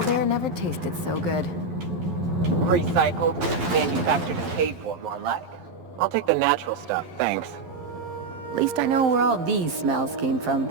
Bottled air never tasted so good. Recycled, manufactured and paid for, more like. I'll take the natural stuff, thanks. At least I know where all these smells came from.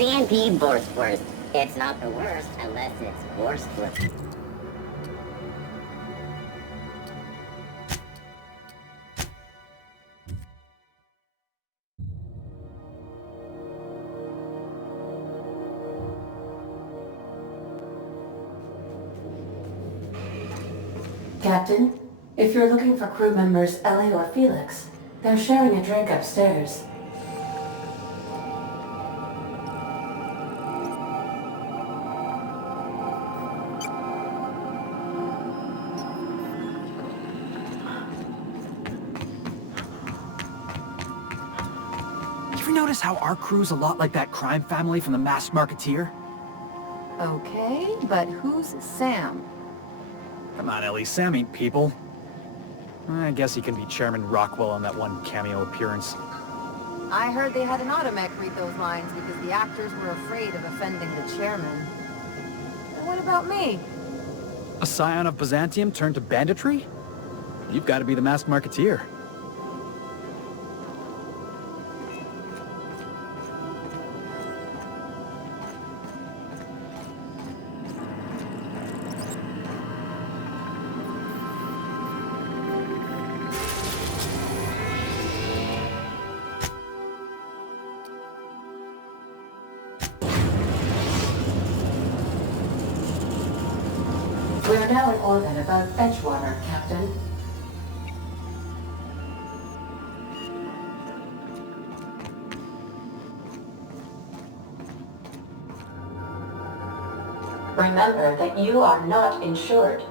CNP Borstworth. It's not the worst unless it's Borstworth. Captain, if you're looking for crew members Ellie or Felix, they're sharing a drink upstairs. You ever notice how our crew's a lot like that crime family from The Masked Marketeer? Okay, but who's Sam? Come on, Ellie, Sam ain't people. I guess he can be Chairman Rockwell on that one cameo appearance. I heard they had an automech read those lines because the actors were afraid of offending the chairman. And what about me? A scion of Byzantium turned to banditry? You've got to be the Masked Marketeer. We're now in orbit above Edgewater, Captain. Remember that you are not insured.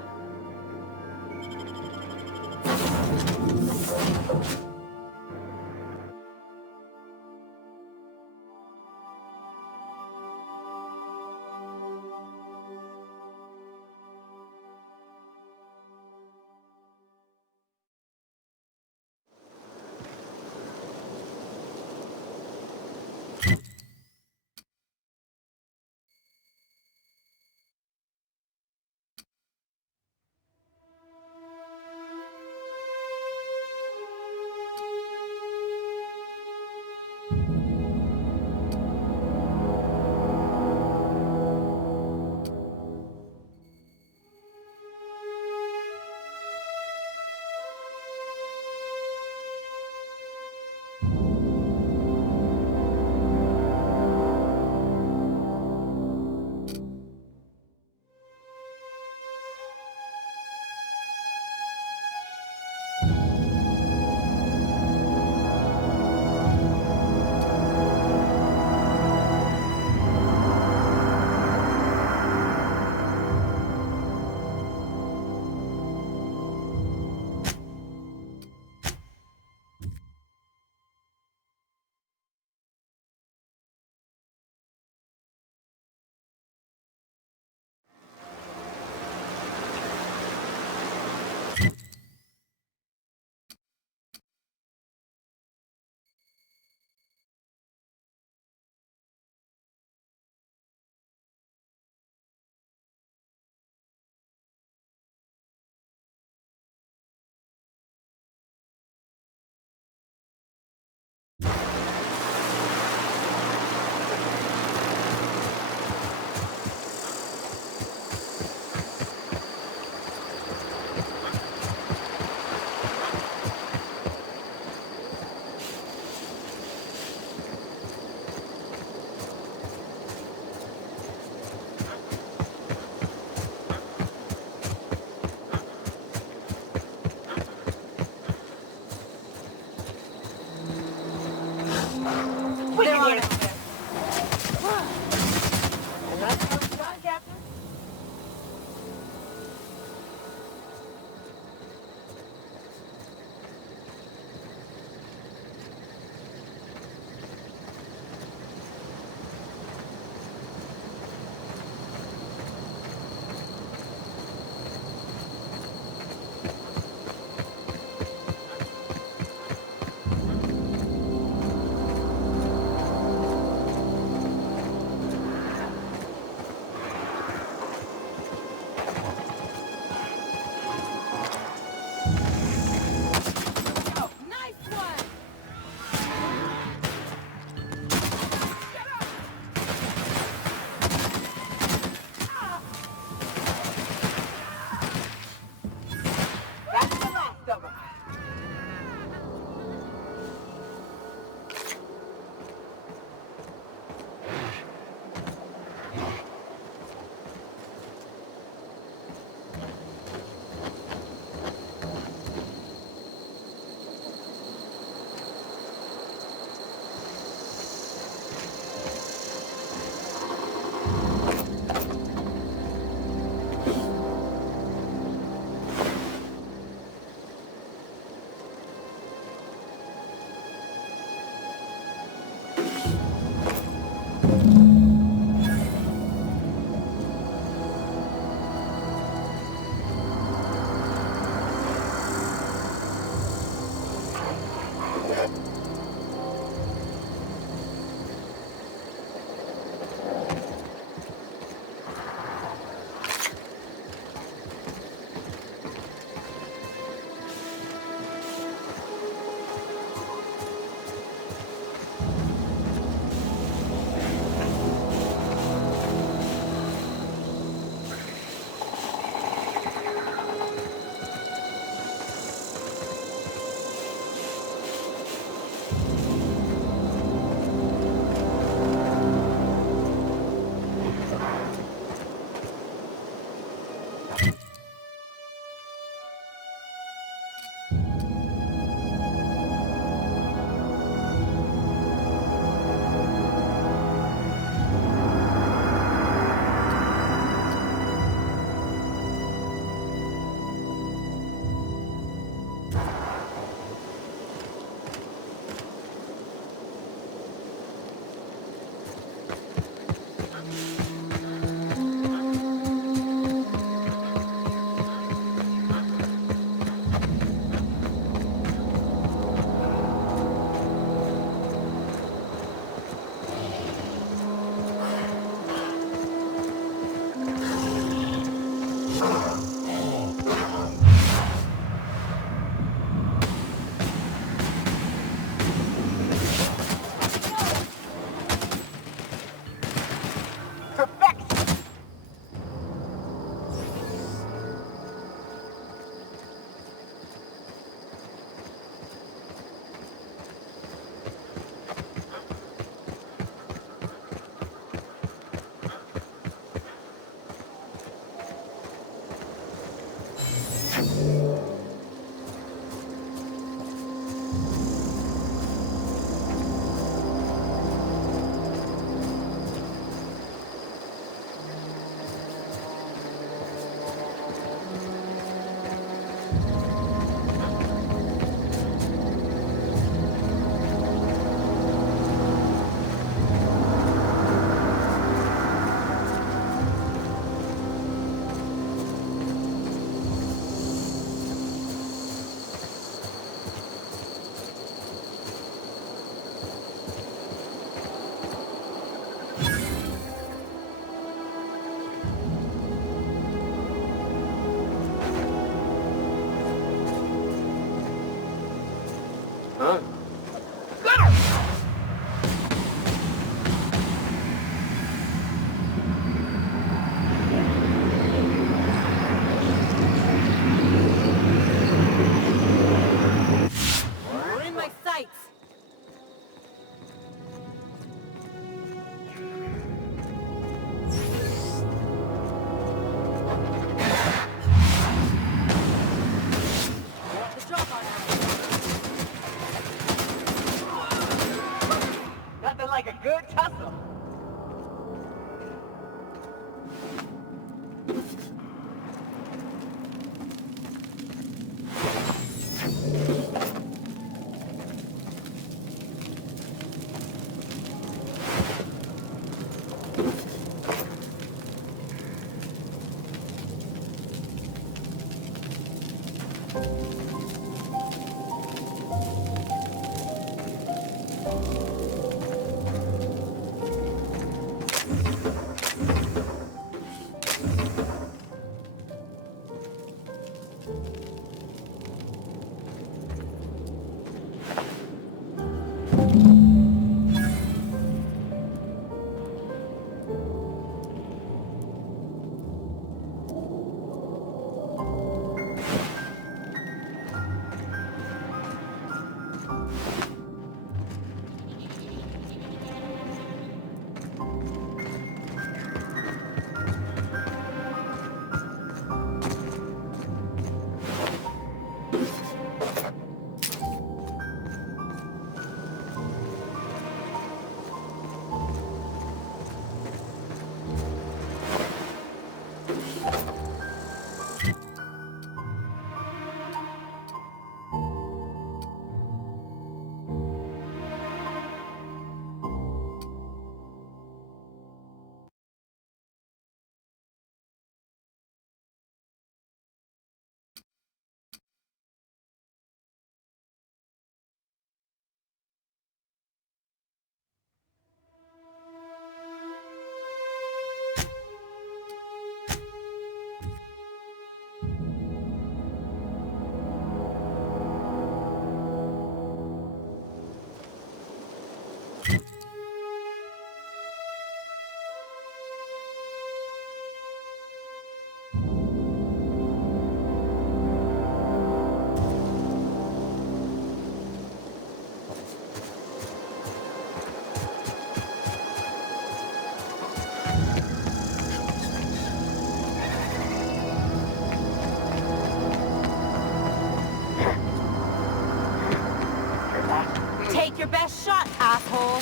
Your best shot, asshole.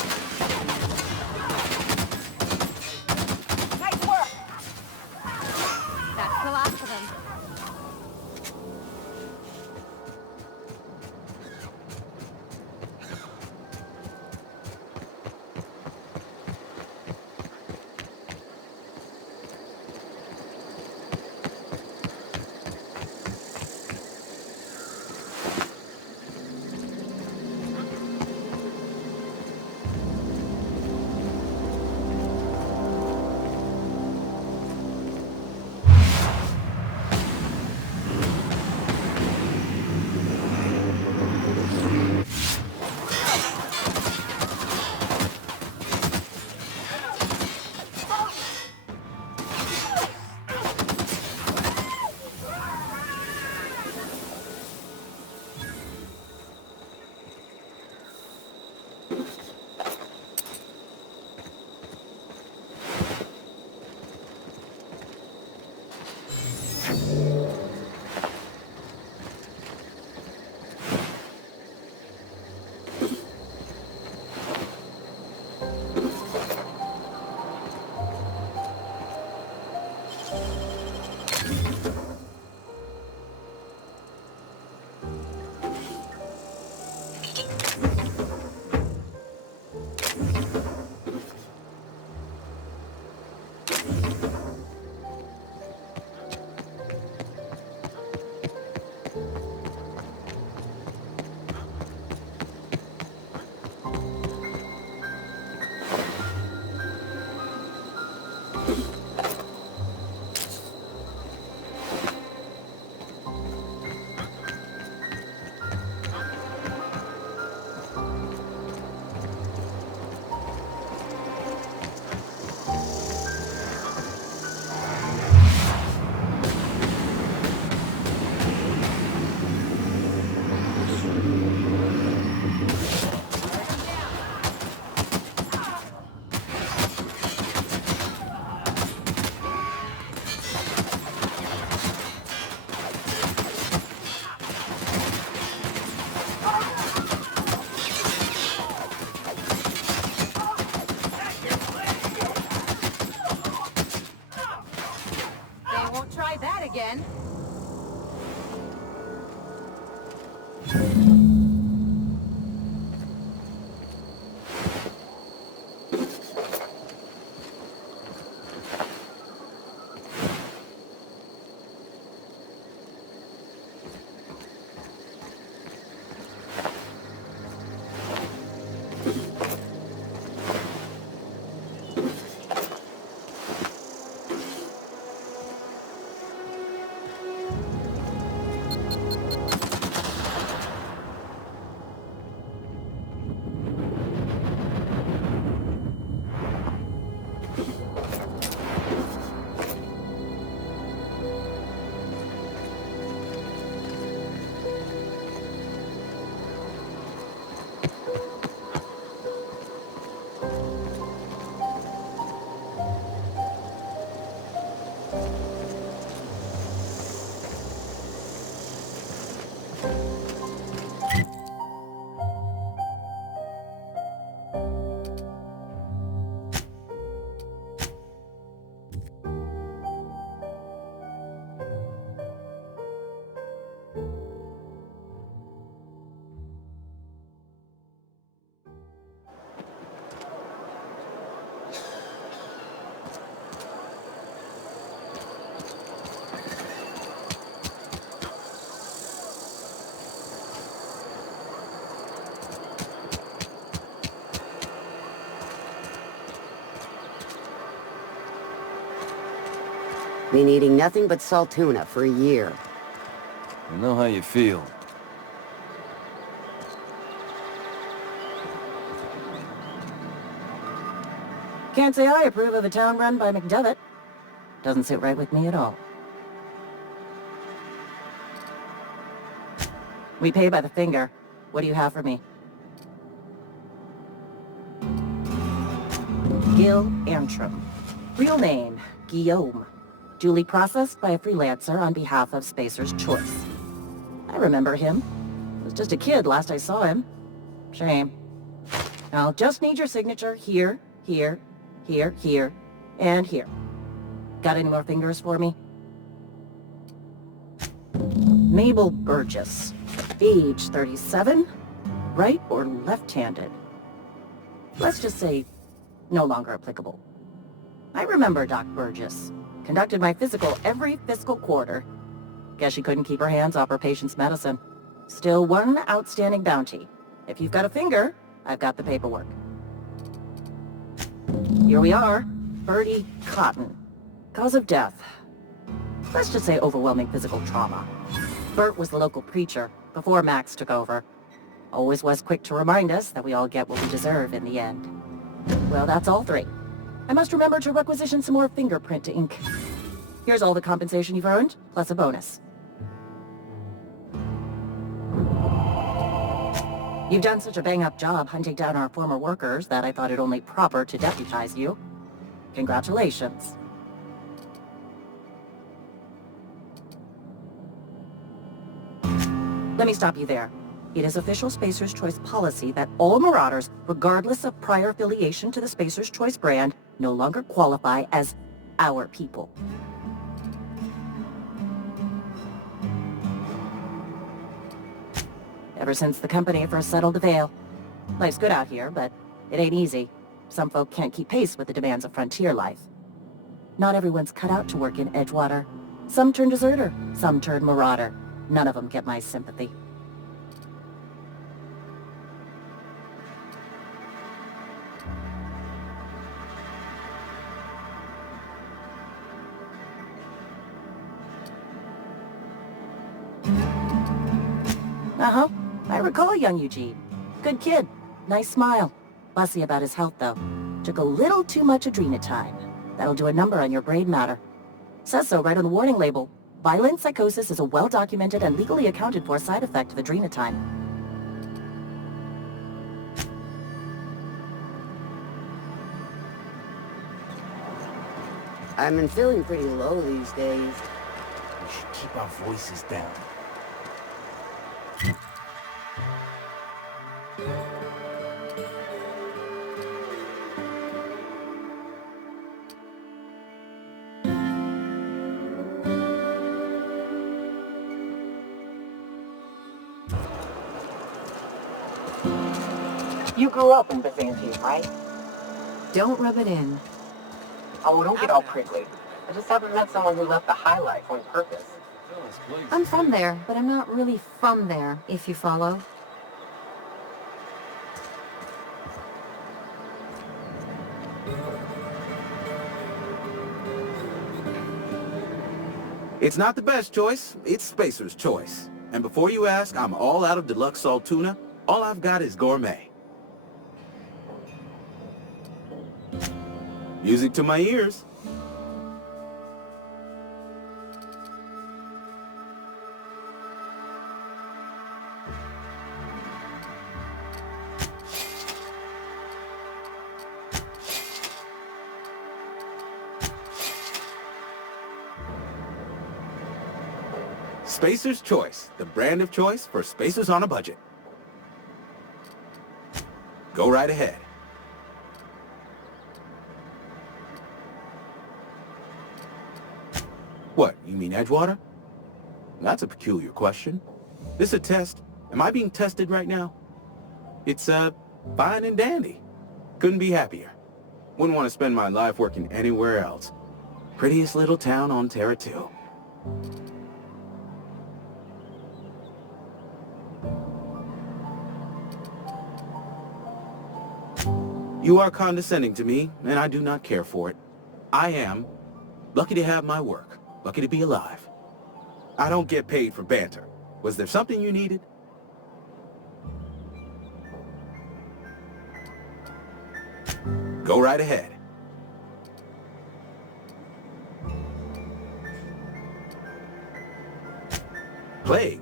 Nice work. That's the last of them. Again. Been eating nothing but salt tuna for a year. I know how you feel. Can't say I approve of a town run by McDevitt. Doesn't sit right with me at all. We pay by the finger. What do you have for me? Gil Antrim. Real name, Guillaume. Duly processed by a freelancer on behalf of Spacer's Choice. I remember him. Was just a kid last I saw him. Shame. I'll just need your signature here, here, here, here, and here. Got any more fingers for me? Mabel Burgess. Age 37. Right or left-handed? Let's just say no longer applicable. I remember Doc Burgess. Conducted my physical every fiscal quarter. Guess she couldn't keep her hands off her patient's medicine. Still one outstanding bounty. If you've got a finger, I've got the paperwork. Here we are. Bertie Cotton. Cause of death. Let's just say overwhelming physical trauma. Bert was the local preacher before Max took over. Always was quick to remind us that we all get what we deserve in the end. Well, that's all three. I must remember to requisition some more fingerprint ink. Here's all the compensation you've earned, plus a bonus. You've done such a bang-up job hunting down our former workers that I thought it only proper to deputize you. Congratulations. Let me stop you there. It is official Spacer's Choice policy that all Marauders, regardless of prior affiliation to the Spacer's Choice brand, no longer qualify as our people. Ever since the company first settled the Vale. Life's good out here, but it ain't easy. Some folk can't keep pace with the demands of frontier life. Not everyone's cut out to work in Edgewater. Some turn deserter, some turn marauder. None of them get my sympathy. Uh-huh. I recall young Eugene. Good kid. Nice smile. Fussy about his health, though. Took a little too much adrenatine. That'll do a number on your brain matter. Says so right on the warning label. Violent psychosis is a well-documented and legally accounted for side effect of adrenatine. I've been feeling pretty low these days. We should keep our voices down. You grew up in Byzantium, right? Don't rub it in. Oh, don't get all prickly. I just haven't met someone who left the high life on purpose. I'm from there, but I'm not really from there, if you follow. It's not the best choice, it's Spacer's choice. And before you ask, I'm all out of deluxe salt tuna. All I've got is gourmet. Music to my ears. Spacer's Choice, the brand of choice for spacers on a budget. Go right ahead. What, you mean Edgewater? That's a peculiar question. This a test? Am I being tested right now? It's, fine and dandy. Couldn't be happier. Wouldn't want to spend my life working anywhere else. Prettiest little town on Terra 2. You are condescending to me, and I do not care for it. I am lucky to have my work, lucky to be alive. I don't get paid for banter. Was there something you needed? Go right ahead. Plague?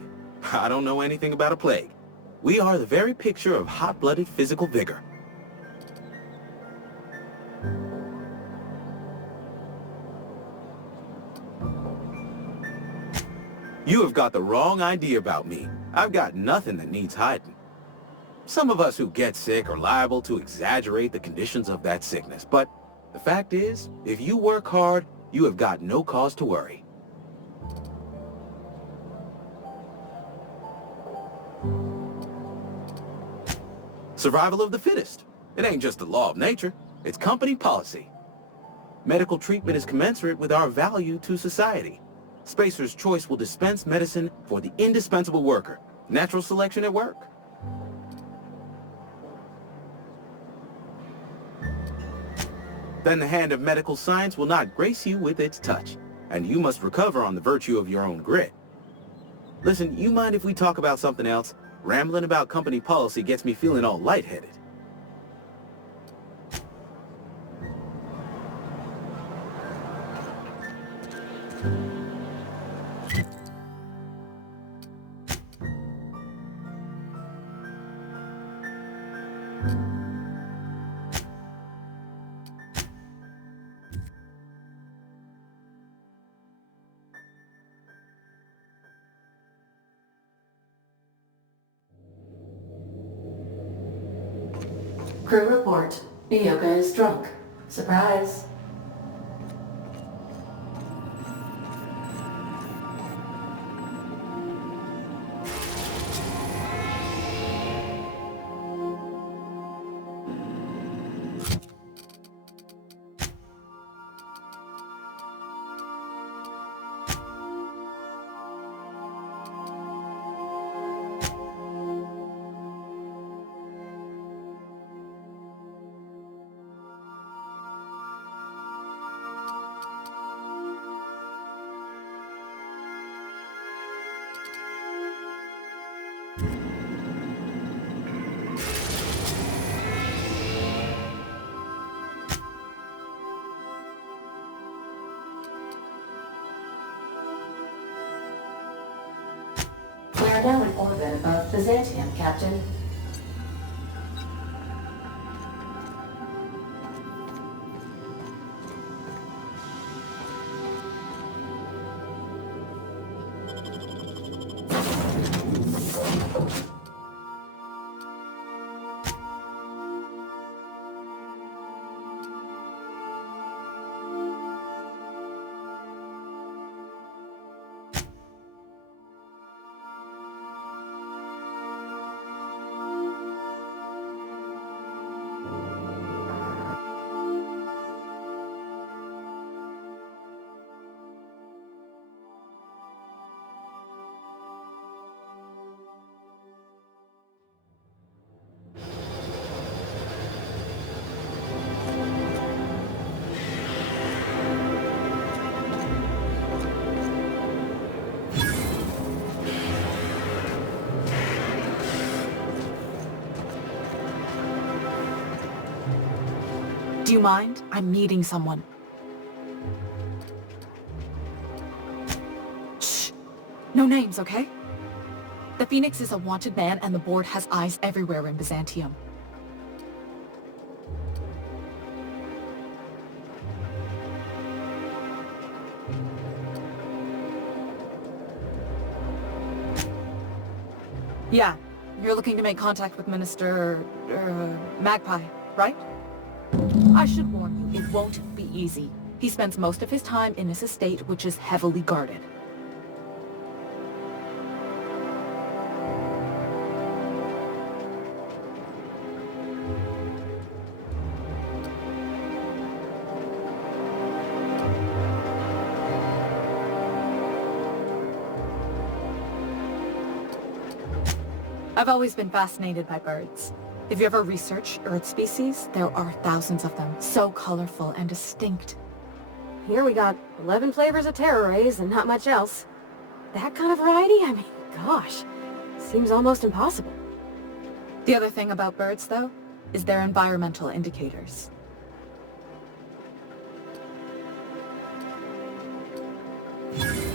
I don't know anything about a plague. We are the very picture of hot-blooded physical vigor. You have got the wrong idea about me. I've got nothing that needs hiding. Some of us who get sick are liable to exaggerate the conditions of that sickness, but the fact is, if you work hard, you have got no cause to worry. Survival of the fittest. It ain't just the law of nature, it's company policy. Medical treatment is commensurate with our value to society. Spacer's Choice will dispense medicine for the indispensable worker. Natural selection at work. Then the hand of medical science will not grace you with its touch, and you must recover on the virtue of your own grit. Listen, you mind if we talk about something else? Rambling about company policy gets me feeling all lightheaded. Crew report. Yoga is drunk. Surprise. now in orbit above Byzantium, Captain. Do you mind? I'm meeting someone. Shh. No names, okay? The Phoenix is a wanted man and the board has eyes everywhere in Byzantium. Yeah, you're looking to make contact with Minister... Magpie, right? I should warn you, it won't be easy. He spends most of his time in this estate, which is heavily guarded. I've always been fascinated by birds. If you ever research Earth species, there are thousands of them, so colorful and distinct. Here we got 11 flavors of terror rays and not much else. That kind of variety? I mean, gosh, seems almost impossible. The other thing about birds, though, is their environmental indicators.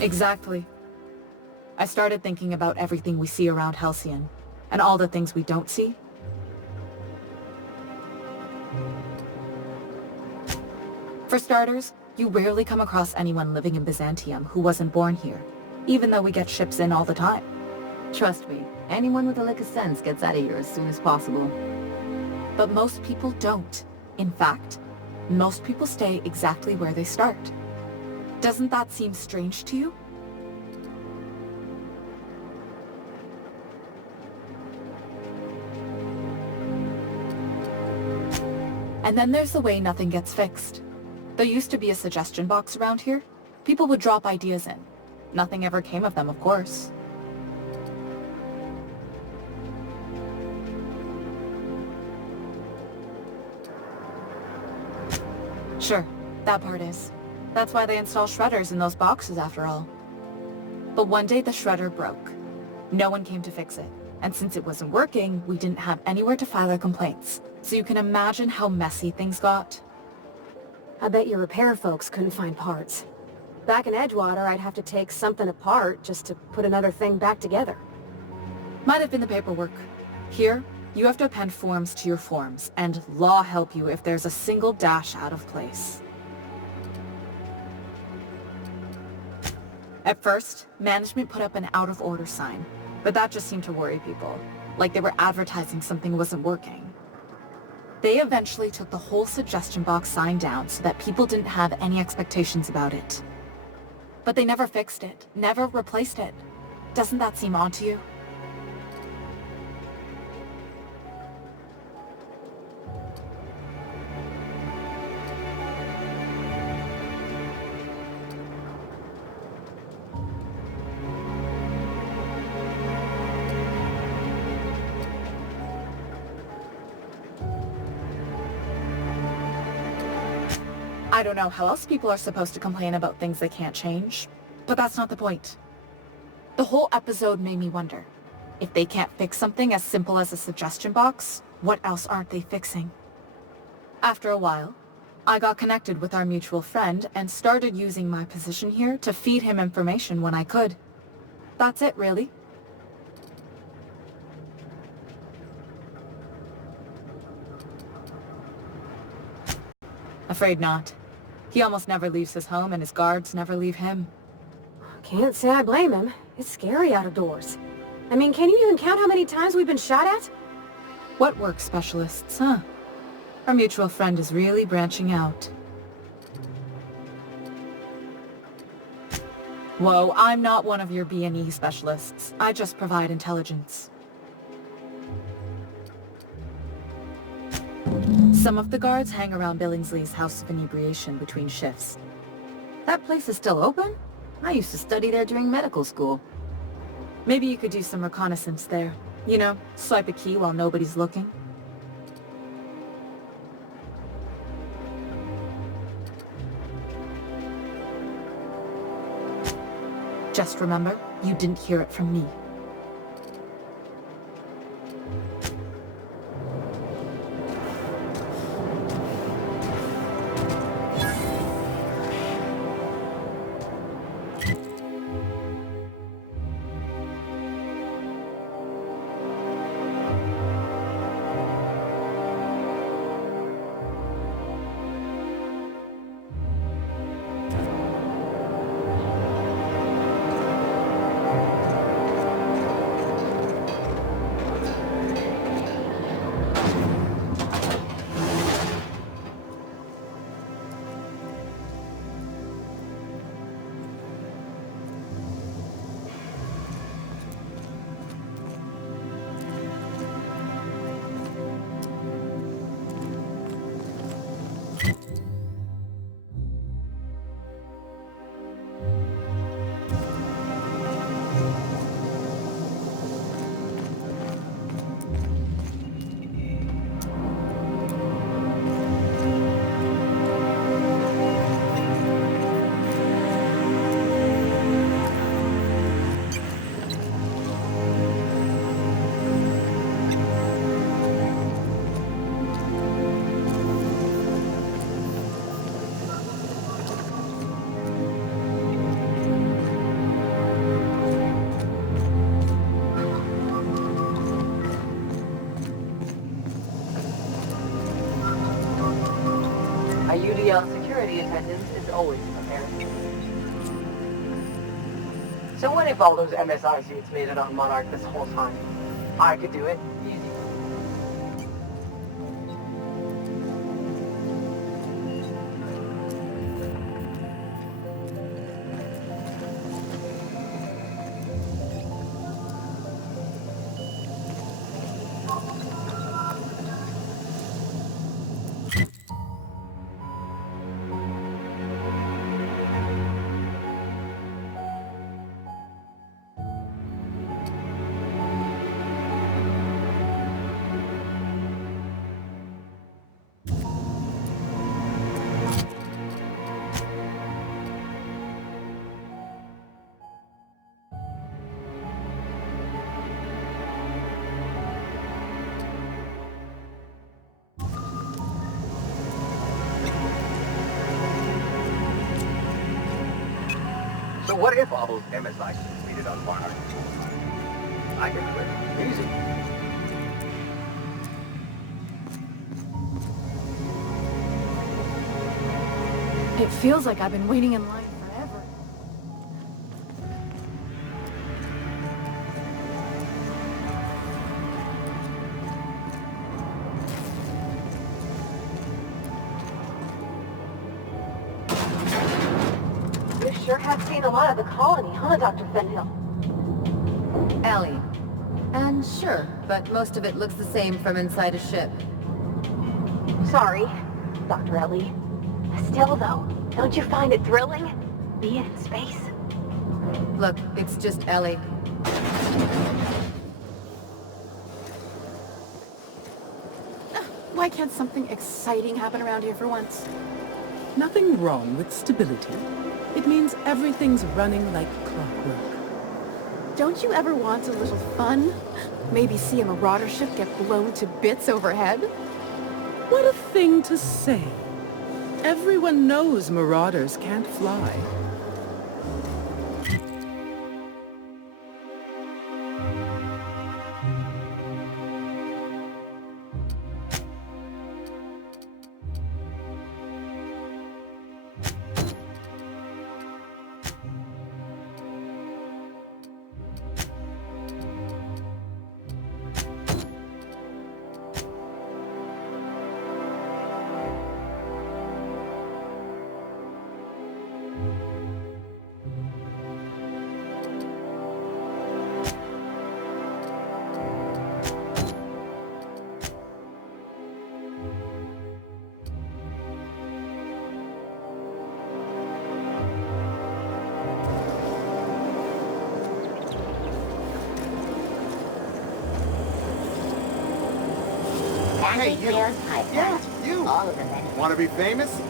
Exactly. I started thinking about everything we see around Halcyon, and all the things we don't see. For starters, you rarely come across anyone living in Byzantium who wasn't born here, even though we get ships in all the time. Trust me, anyone with a lick of sense gets out of here as soon as possible. But most people don't. In fact, most people stay exactly where they start. Doesn't that seem strange to you? And then there's the way nothing gets fixed. There used to be a suggestion box around here. People would drop ideas in. Nothing ever came of them, of course. Sure, that part is. That's why they install shredders in those boxes after all. But one day the shredder broke. No one came to fix it. And since it wasn't working, we didn't have anywhere to file our complaints. So you can imagine how messy things got. I bet your repair folks couldn't find parts. Back in Edgewater, I'd have to take something apart just to put another thing back together. Might have been the paperwork. Here, you have to append forms to your forms, and law help you if there's a single dash out of place. At first, management put up an out-of-order sign, but that just seemed to worry people, like they were advertising something wasn't working. They eventually took the whole suggestion box sign down so that people didn't have any expectations about it. But they never fixed it, never replaced it. Doesn't that seem odd to you? I don't know how else people are supposed to complain about things they can't change, but that's not the point. The whole episode made me wonder, if they can't fix something as simple as a suggestion box, what else aren't they fixing? After a while, I got connected with our mutual friend and started using my position here to feed him information when I could. That's it, really. afraid not. He almost never leaves his home, and his guards never leave him. Can't say I blame him. It's scary out of doors. I mean, can you even count how many times we've been shot at? What work specialists, huh? Our mutual friend is really branching out. Whoa, I'm not one of your B&E specialists. I just provide intelligence. Some of the guards hang around Billingsley's House of Inebriation between shifts. That place is still open? I used to study there during medical school. Maybe you could do some reconnaissance there. You know, swipe a key while nobody's looking. Just remember, you didn't hear it from me. A UDL security attendant is always prepared. So what if all those MSI suits made it on Monarch this whole time? I could do it. Easy. So what if all those MSI suits made it on Monarch? I could do it. Easy. It feels like I've been waiting in line forever. You sure have seen a lot of the colony, huh, Dr. Fenhill? Ellie. And sure, but most of it looks the same from inside a ship. Sorry, Dr. Ellie. Still, though, don't you find it thrilling? Being in space? Look, it's just Ellie. Why can't something exciting happen around here for once? Nothing wrong with stability. It means everything's running like clockwork. Don't you ever want a little fun? Maybe see a marauder ship get blown to bits overhead? What a thing to say. Everyone knows marauders can't fly. Every Hey, you. player's pipe Yeah, match. you. All of the benefits. Want to be famous?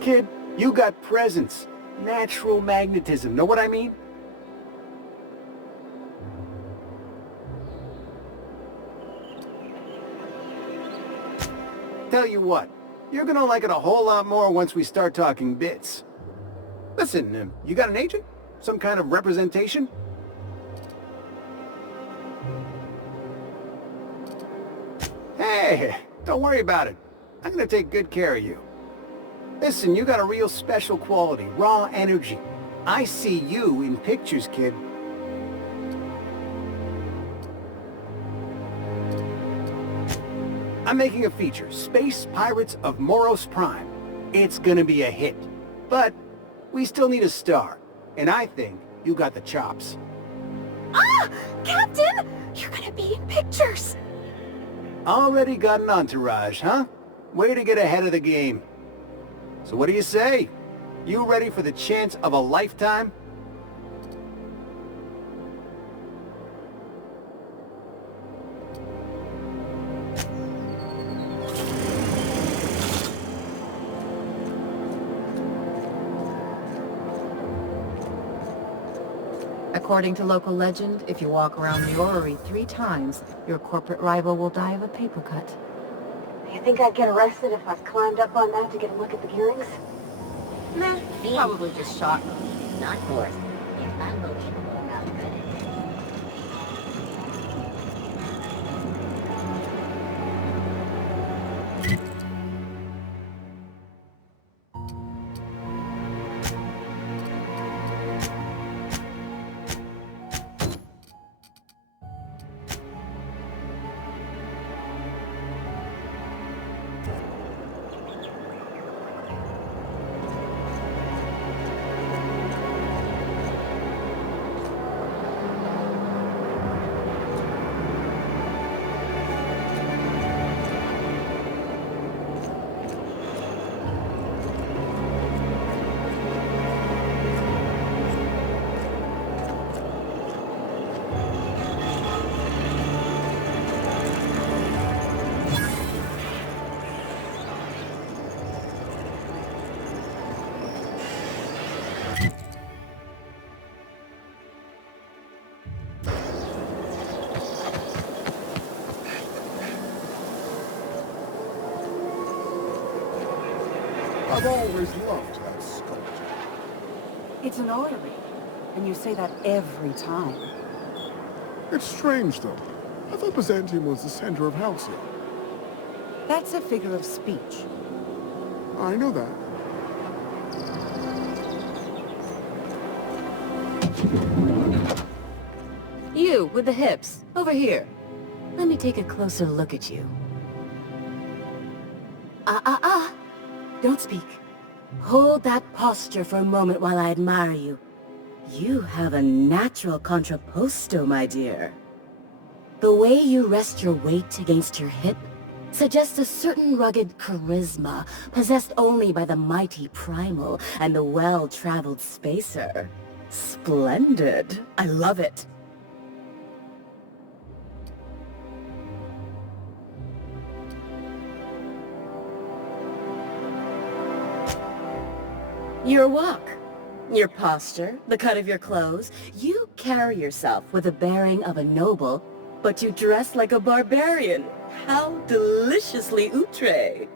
Kid, you got presence. Natural magnetism. Know what I mean? Tell you what, you're gonna like it a whole lot more once we start talking bits. Listen, you got an agent? Some kind of representation? Hey, don't worry about it. I'm gonna take good care of you. Listen, you got a real special quality, raw energy. I see you in pictures, kid. I'm making a feature, Space Pirates of Moros Prime. It's gonna be a hit. But we still need a star. And I think you got the chops. Ah! Captain! You're gonna be in pictures! Already got an entourage, huh? Way to get ahead of the game. So what do you say? You ready for the chance of a lifetime? According to local legend, if you walk around the orrery 3 times, your corporate rival will die of a paper cut. You think I'd get arrested if I climbed up on that to get a look at the gearings? Nah, probably just shot. Not forced. If unbelievable enough credit. I've always loved that sculpture. It's an orrery, and you say that every time. It's strange, though. I thought Byzantium was the center of Halcyon. That's a figure of speech. I know that. You, with the hips. Over here. Let me take a closer look at you. Don't speak. Hold that posture for a moment while I admire you. You have a natural contrapposto, my dear. The way you rest your weight against your hip suggests a certain rugged charisma possessed only by the mighty primal and the well-traveled spacer. Splendid. I love it. Your walk, your posture, the cut of your clothes, you carry yourself with the bearing of a noble, but you dress like a barbarian. How deliciously outre.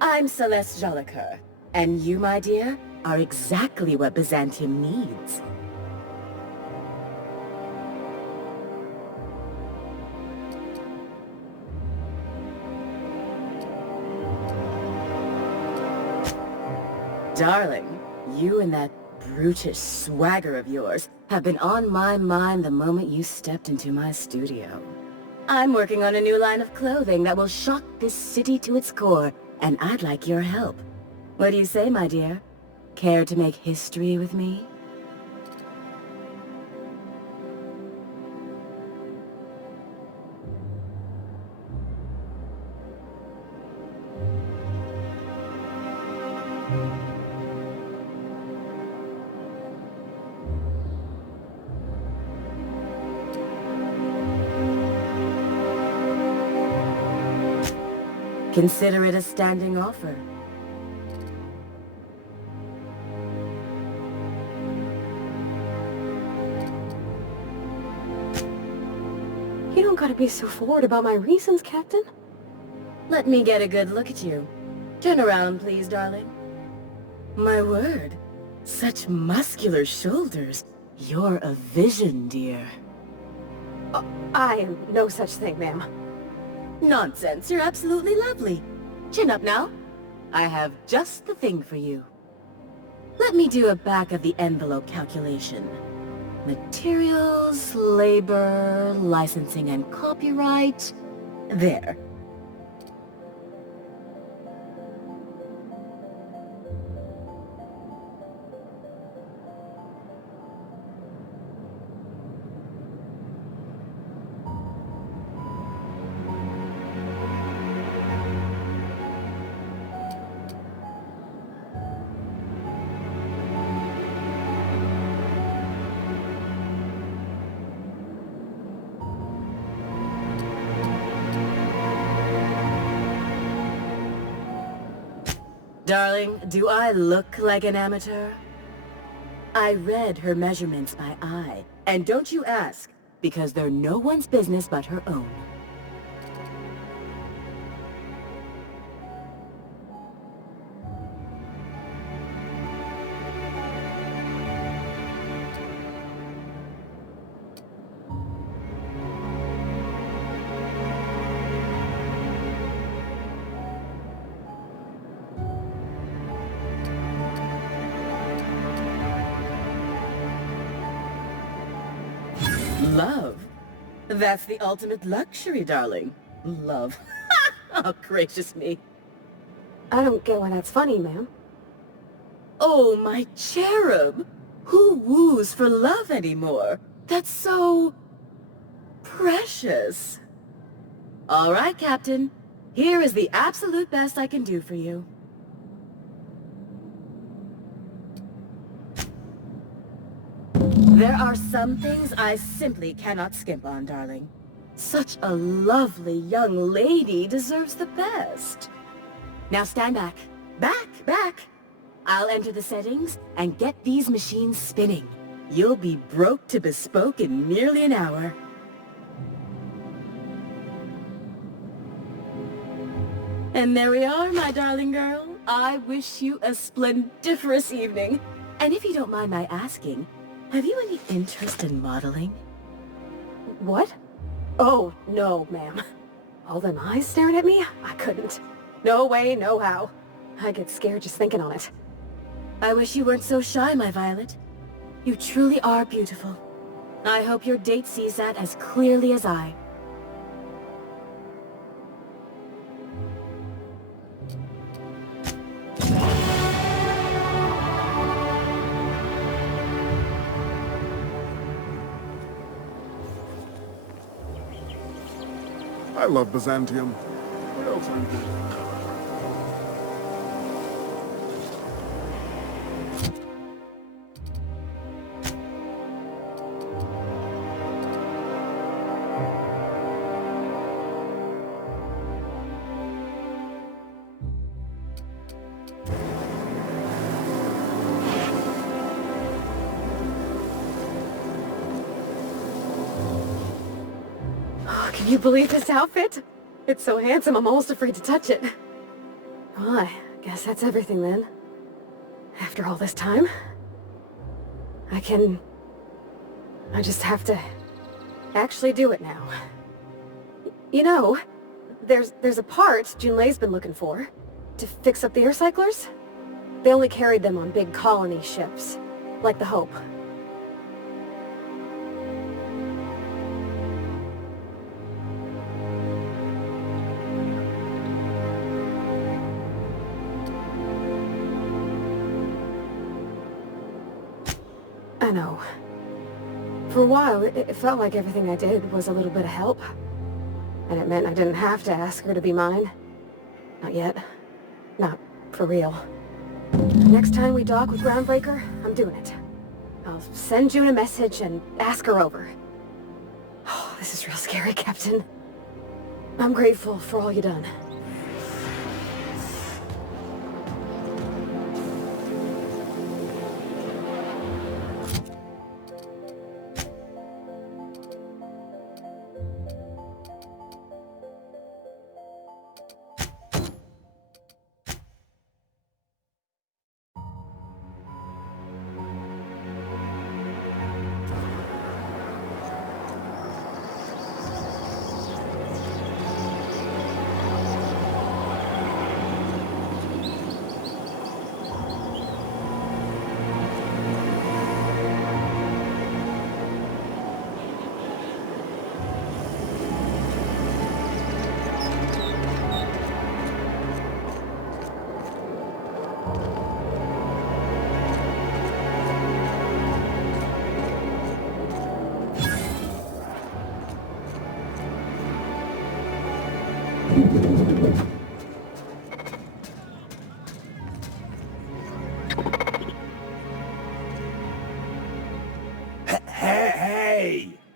I'm Celeste Jolicoeur, and you, my dear, are exactly what Byzantium needs. Darling, you and that brutish swagger of yours have been on my mind the moment you stepped into my studio. I'm working on a new line of clothing that will shock this city to its core, and I'd like your help. What do you say, my dear? Care to make history with me? Consider it a standing offer. You don't gotta be so forward about my reasons, Captain. Let me get a good look at you. Turn around, please, darling. My word. Such muscular shoulders. You're a vision, dear. I am no such thing, ma'am. Nonsense. You're absolutely lovely. Chin up now. I have just the thing for you. Let me do a back-of-the-envelope calculation. Materials, labor, licensing and copyright. There. Darling, do I look like an amateur? I read her measurements by eye. And don't you ask, because they're no one's business but her own. Love? That's the ultimate luxury, darling. Love. Oh, gracious me. I don't get why that's funny, ma'am. Oh, my cherub. Who woos for love anymore? That's so... precious. All right, Captain. Here is the absolute best I can do for you. There are some things I simply cannot skimp on, darling. Such a lovely young lady deserves the best. Now stand back. Back! I'll enter the settings and get these machines spinning. You'll be broke to bespoke in nearly an hour. And there we are, my darling girl. I wish you a splendiferous evening. And if you don't mind my asking, have you any interest in modeling? What? Oh, no, ma'am. All them eyes staring at me? I couldn't. No way, no how. I get scared just thinking on it. I wish you weren't so shy, my Violet. You truly are beautiful. I hope your date sees that as clearly as I. I love Byzantium. What else I do? Can you believe this outfit? It's so handsome, I'm almost afraid to touch it. Well, I guess that's everything then. After all this time, I just have to actually do it now. You know, there's a part Junlei's been looking for to fix up the air cyclers. They only carried them on big colony ships, like the Hope. I know. For a while, it felt like everything I did was a little bit of help. And it meant I didn't have to ask her to be mine. Not yet. Not for real. Next time we dock with Groundbreaker, I'm doing it. I'll send June a message and ask her over. Oh, this is real scary, Captain. I'm grateful for all you done.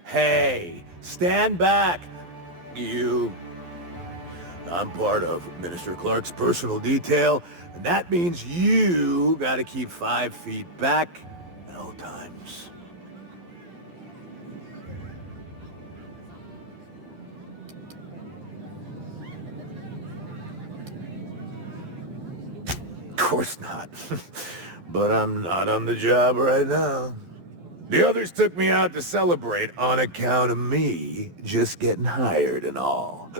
Hey! Stand back! You... I'm part of Minister Clark's personal detail, and that means you gotta keep 5 feet back at all times. Of course not. But I'm not on the job right now. The others took me out to celebrate on account of me just getting hired and all.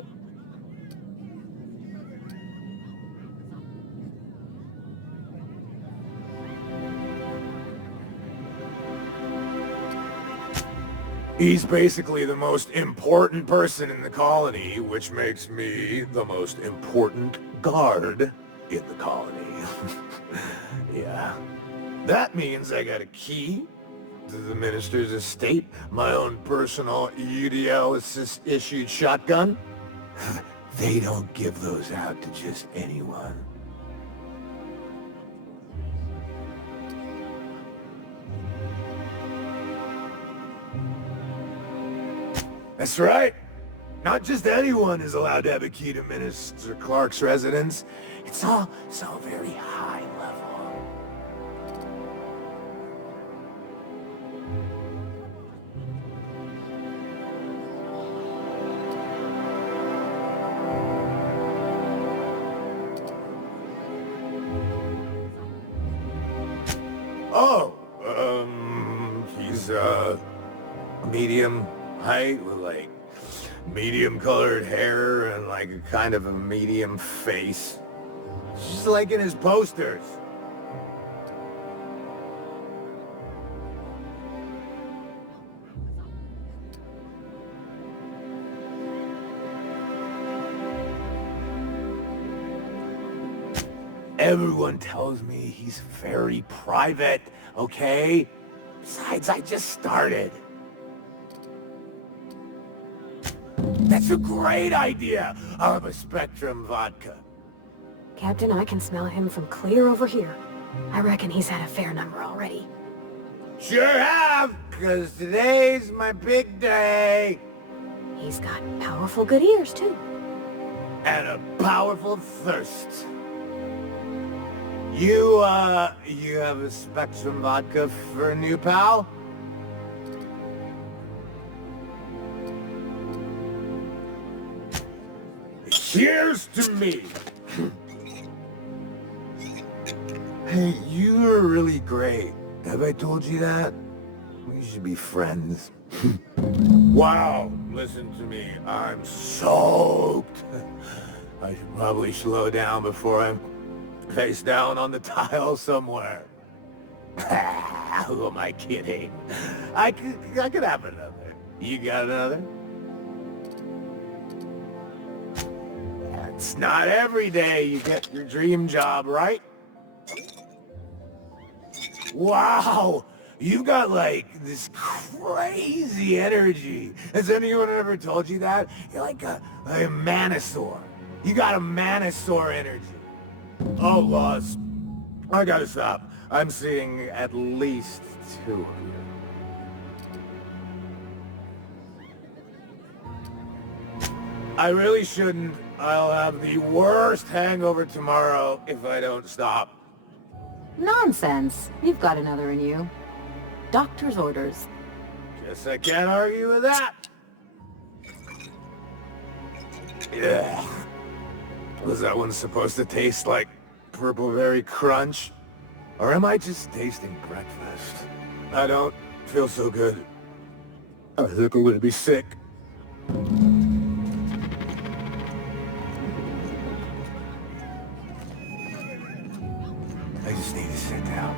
He's basically the most important person in the colony, which makes me the most important guard in the colony. Yeah. That means I got a key to the minister's estate, my own personal UDL-issued shotgun. They don't give those out to just anyone. That's right. Not just anyone is allowed to have a key to Minister Clark's residence. It's all so very high level. He's medium height with like medium colored hair and like a kind of a medium face. Just like in his posters. Everyone tells me he's very private, okay? Besides, I just started. That's a great idea. I'll have a Spectrum vodka. Captain, I can smell him from clear over here. I reckon he's had a fair number already. Sure have, because today's my big day. He's got powerful good ears, too. And a powerful thirst. You have a Spectrum vodka for a new pal? Cheers to me! Hey, you are really great. Have I told you that? We should be friends. Wow, listen to me. I'm soaked. I should probably slow down before I'm face down on the tile somewhere. Who am I kidding? I could have another. You got another? It's not every day you get your dream job, right? Wow! You got like this crazy energy. Has anyone ever told you that? You're like a manosaur. You got a manosaur energy. Oh, Loz. I gotta stop. I'm seeing at least 2 of you. I really shouldn't. I'll have the worst hangover tomorrow if I don't stop. Nonsense. You've got another in you. Doctor's orders. Guess I can't argue with that. Yeah. Was that one supposed to taste like Purple Berry Crunch? Or am I just tasting breakfast? I don't feel so good. I think I'm gonna be sick. I just need to sit down.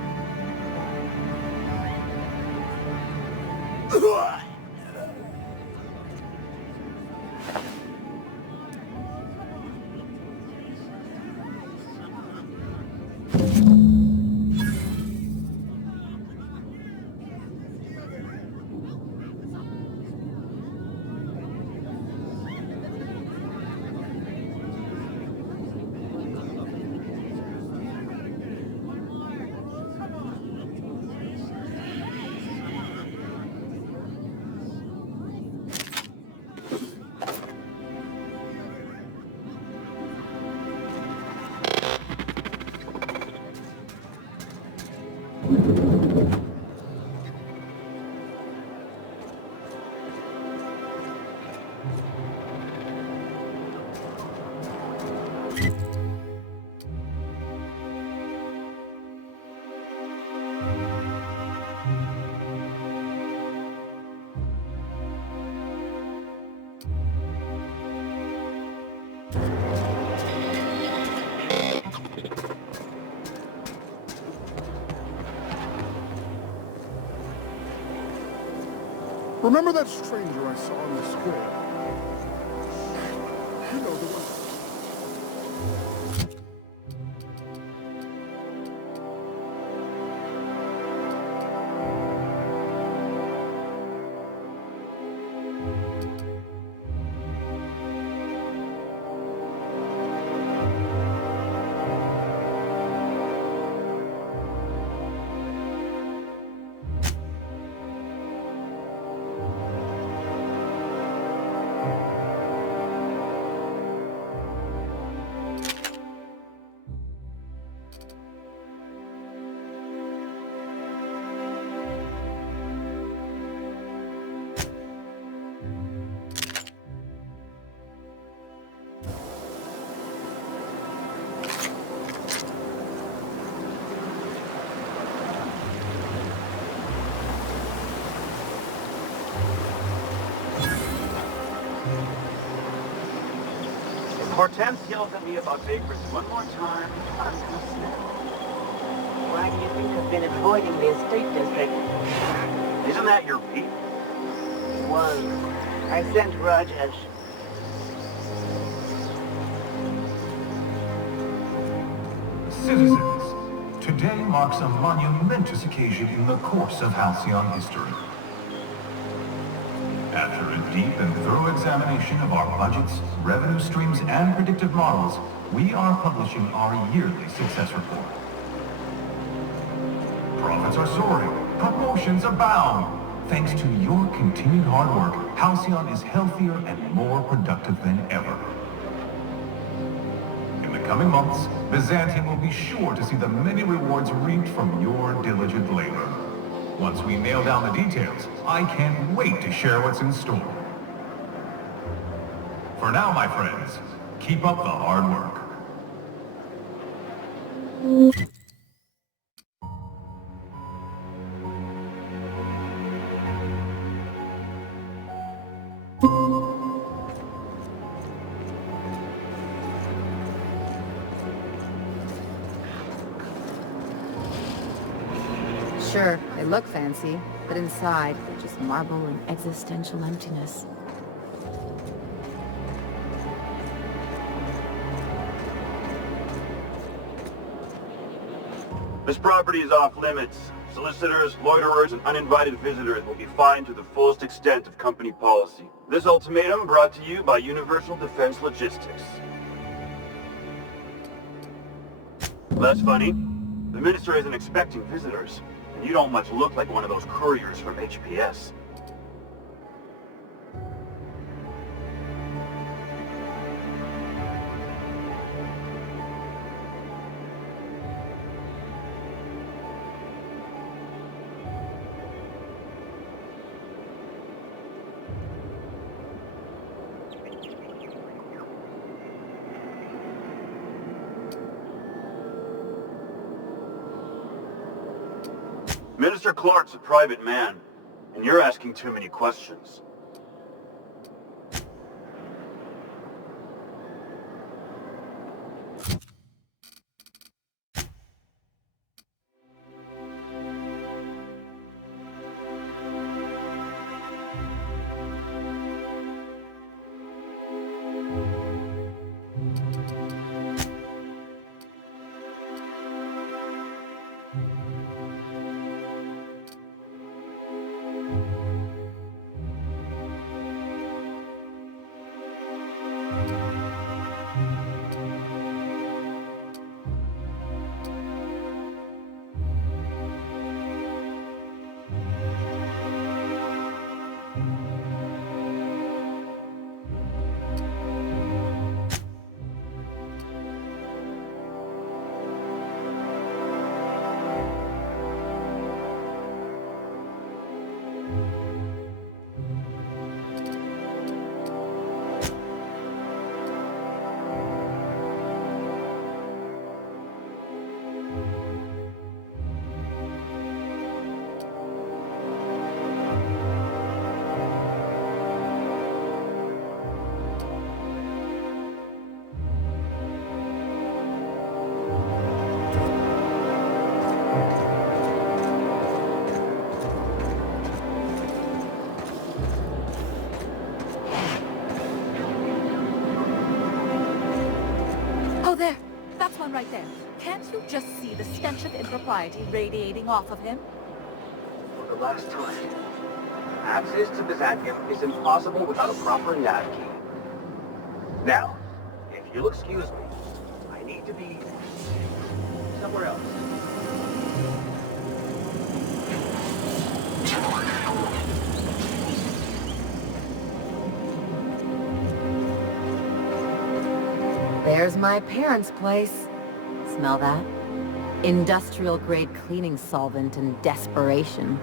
Remember that stranger I saw in the square? You know, the one... Hortense yells at me about vagrants one more time, I'm gonna snap. Why do you think I've been avoiding the estate district? Isn't that your beat? It was. I sent Rajesh. Citizens, today marks a monumentous occasion in the course of Halcyon history. After a deep and thorough examination of our budgets, revenue streams, and predictive models, we are publishing our yearly success report. Profits are soaring, promotions abound. Thanks to your continued hard work, Halcyon is healthier and more productive than ever. In the coming months, Byzantium will be sure to see the many rewards reaped from your diligent labor. Once we nail down the details, I can't wait to share what's in store. For now, my friends, keep up the hard work. Sure, they look fancy, but inside, they're just marble and existential emptiness. This property is off limits. Solicitors, loiterers, and uninvited visitors will be fined to the fullest extent of company policy. This ultimatum brought to you by Universal Defense Logistics. That's funny. The Minister isn't expecting visitors. You don't much look like one of those couriers from HPS. Minister Clark's a private man, and you're asking too many questions. there. That's one right there. Can't you just see the stench of impropriety radiating off of him? For the last time, access to Byzantium is impossible without a proper nav key. Now, if you'll excuse me, I need to be somewhere else. There's my parents' place. Smell that? Industrial-grade cleaning solvent and desperation.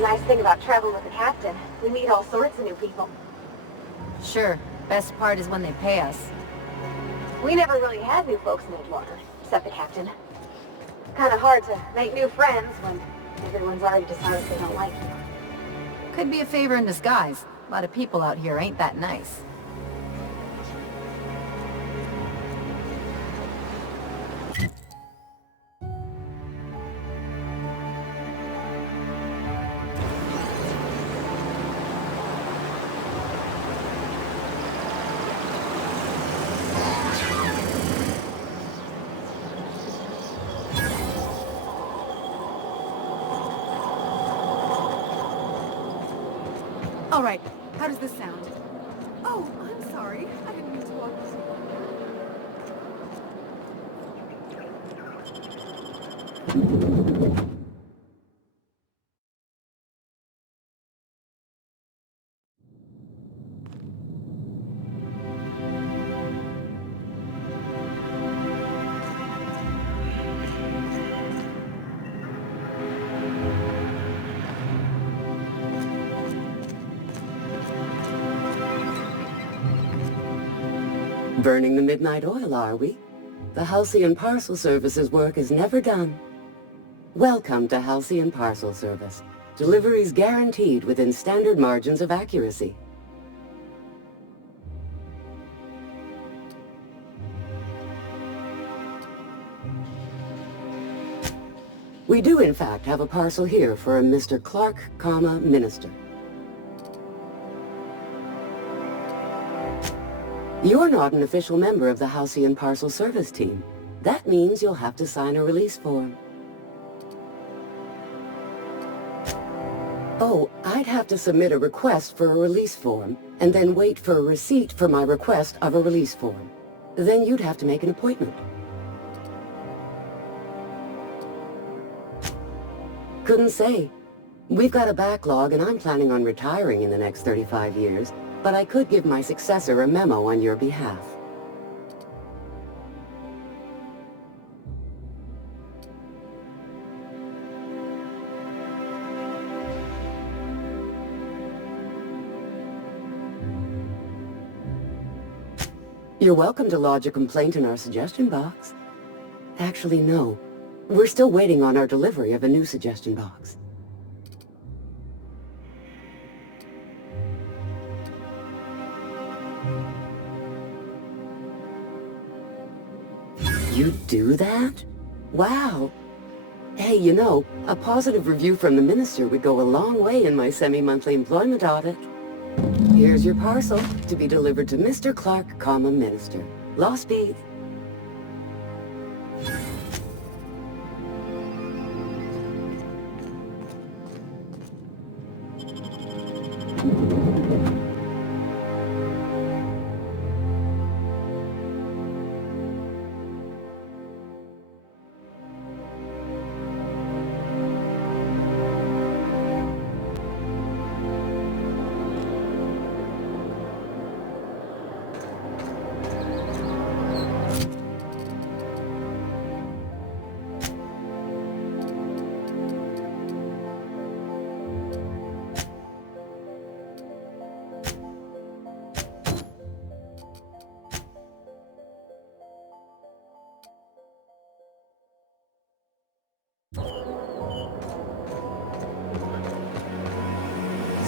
Nice thing about traveling with the captain. We meet all sorts of new people. Sure. Best part is when they pay us. We never really had new folks in Edgewater, except the captain. Kinda hard to make new friends when everyone's already decided they don't like you. Could be a favor in disguise. A lot of people out here ain't that nice. All right, how does this sound? Oh, I'm sorry. I didn't mean to walk you. Burning the midnight oil, are we? The Halcyon Parcel Service's work is never done. Welcome to Halcyon Parcel Service. Deliveries guaranteed within standard margins of accuracy. We do in fact have a parcel here for a Mr. Clark, Minister. You're not an official member of the Halcyon Parcel Service team. That means you'll have to sign a release form. Oh, I'd have to submit a request for a release form, and then wait for a receipt for my request of a release form. Then you'd have to make an appointment. Couldn't say. We've got a backlog, and I'm planning on retiring in the next 35 years. But I could give my successor a memo on your behalf. You're welcome to lodge a complaint in our suggestion box. Actually, no. We're still waiting on our delivery of a new suggestion box. You do that? Wow. Hey, you know, a positive review from the minister would go a long way in my semi-monthly employment audit. Here's your parcel to be delivered to Mr. Clark, Minister. Law speed.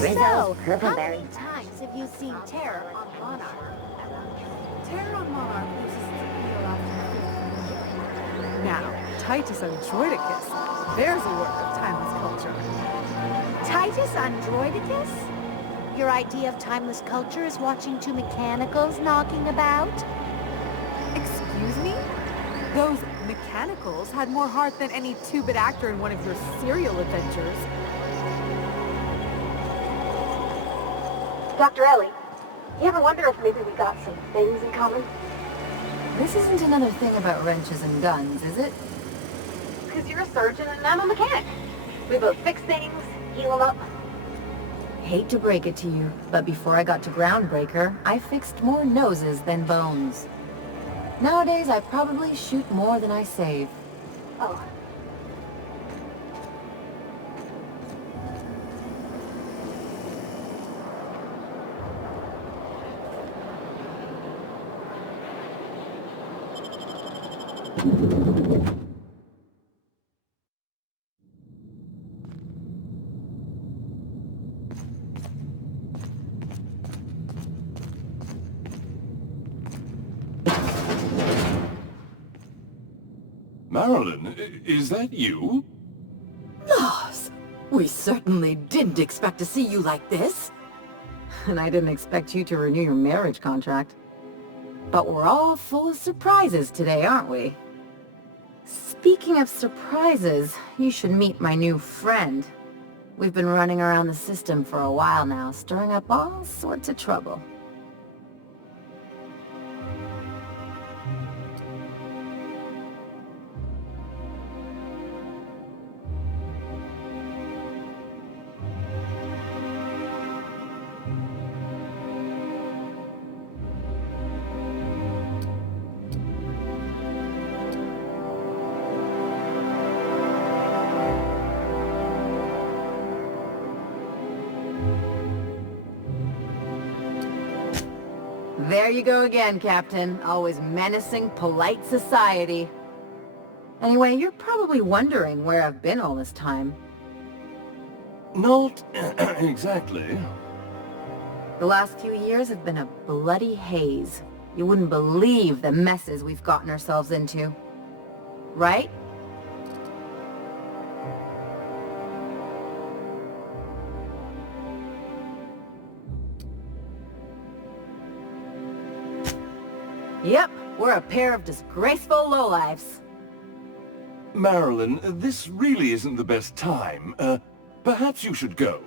Rizzo's purple how berry. many times have you seen Terror on Monarch? Terror on Monarch loses its appeal after. Now, Titus Androidicus. There's a work of timeless culture. Titus Androidicus? Your idea of timeless culture is watching two mechanicals knocking about? Excuse me? Those mechanicals had more heart than any two-bit actor in one of your serial adventures. Dr. Ellie, you ever wonder if maybe we got some things in common? This isn't another thing about wrenches and guns, is it? Because you're a surgeon and I'm a mechanic. We both fix things, heal them up. Hate to break it to you, but before I got to Groundbreaker, I fixed more noses than bones. Nowadays, I probably shoot more than I save. Oh. Marilyn, is that you? Lars, we certainly didn't expect to see you like this. And I didn't expect you to renew your marriage contract. But we're all full of surprises today, aren't we? Speaking of surprises, you should meet my new friend. We've been running around the system for a while now, stirring up all sorts of trouble. There you go again, Captain. Always menacing polite society. Anyway, you're probably wondering where I've been all this time. Not exactly. The last few years have been a bloody haze. You wouldn't believe the messes we've gotten ourselves into. Right? Yep, we're a pair of disgraceful lowlifes. Marilyn, this really isn't the best time. Perhaps you should go.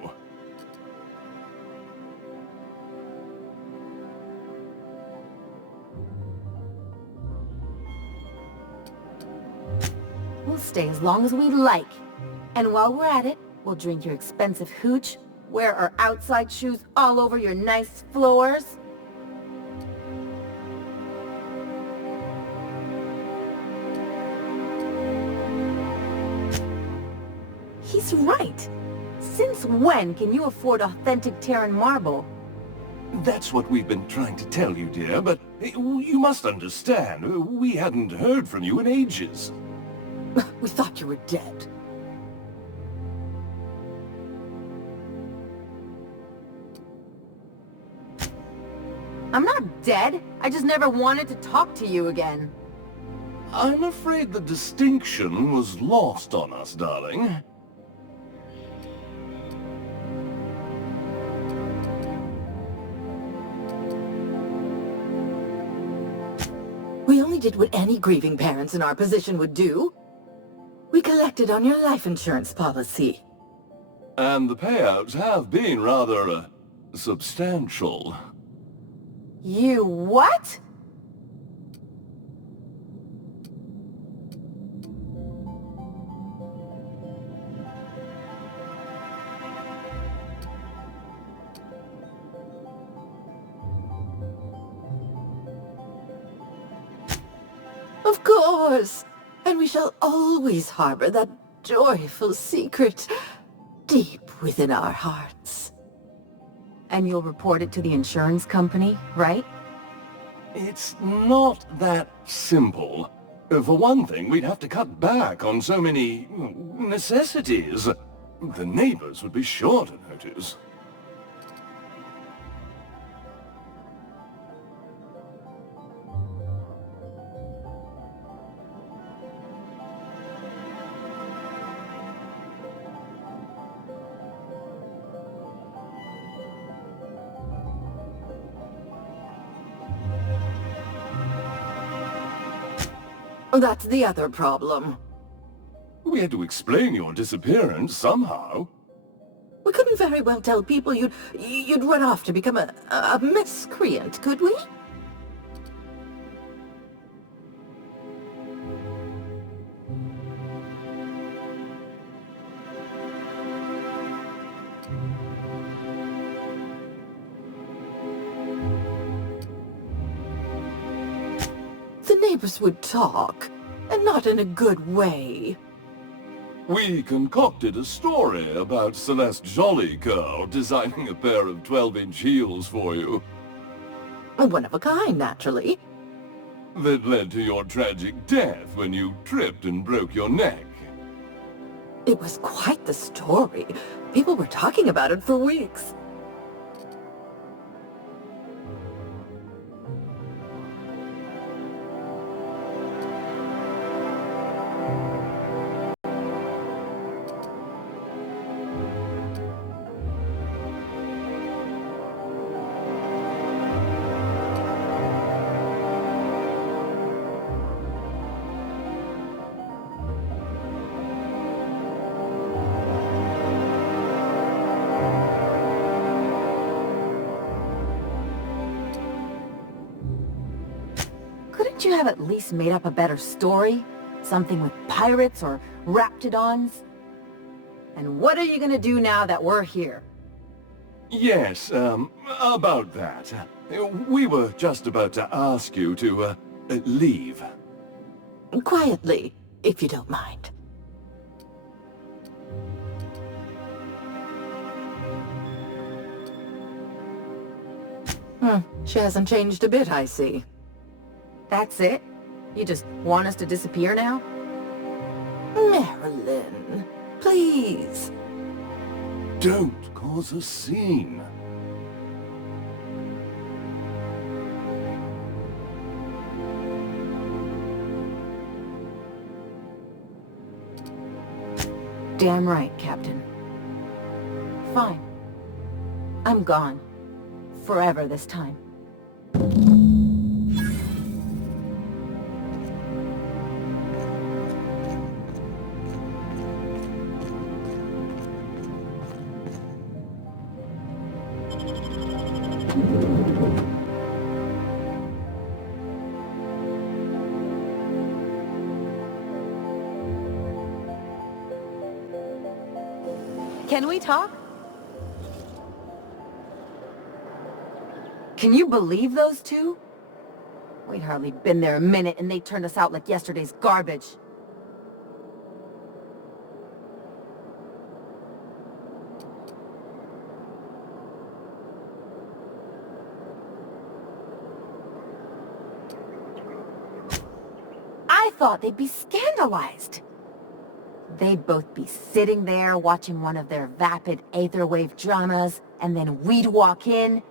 We'll stay as long as we like. And while we're at it, we'll drink your expensive hooch, wear our outside shoes all over your nice floors. He's right. Since when can you afford authentic Terran marble? That's what we've been trying to tell you, dear, but you must understand, we hadn't heard from you in ages. We thought you were dead. I'm not dead. I just never wanted to talk to you again. I'm afraid the distinction was lost on us, darling. We only did what any grieving parents in our position would do. We collected on your life insurance policy. And the payouts have been rather, substantial. You what? Of course! And we shall always harbor that joyful secret deep within our hearts. And you'll report it to the insurance company, right? It's not that simple. For one thing, we'd have to cut back on so many necessities. The neighbors would be sure to notice. That's the other problem. We had to explain your disappearance somehow. We couldn't very well tell people you'd run off to become a miscreant, could we? The neighbors would talk, and not in a good way. We concocted a story about Celeste Jollycurl designing a pair of 12-inch heels for you. One of a kind, naturally. That led to your tragic death when you tripped and broke your neck. It was quite the story. People were talking about it for weeks. Couldn't you have at least made up a better story? Something with pirates or raptidons? And what are you gonna do now that we're here? Yes, about that. We were just about to ask you to, leave. Quietly, if you don't mind. She hasn't changed a bit, I see. That's it? You just want us to disappear now? Marilyn, please. Don't cause a scene. Damn right, Captain. Fine. I'm gone. Forever this time. Can we talk? Can you believe those two? We'd hardly been there a minute and they turned us out like yesterday's garbage. I thought they'd be scandalized. They'd both be sitting there watching one of their vapid aetherwave dramas, and then we'd walk in.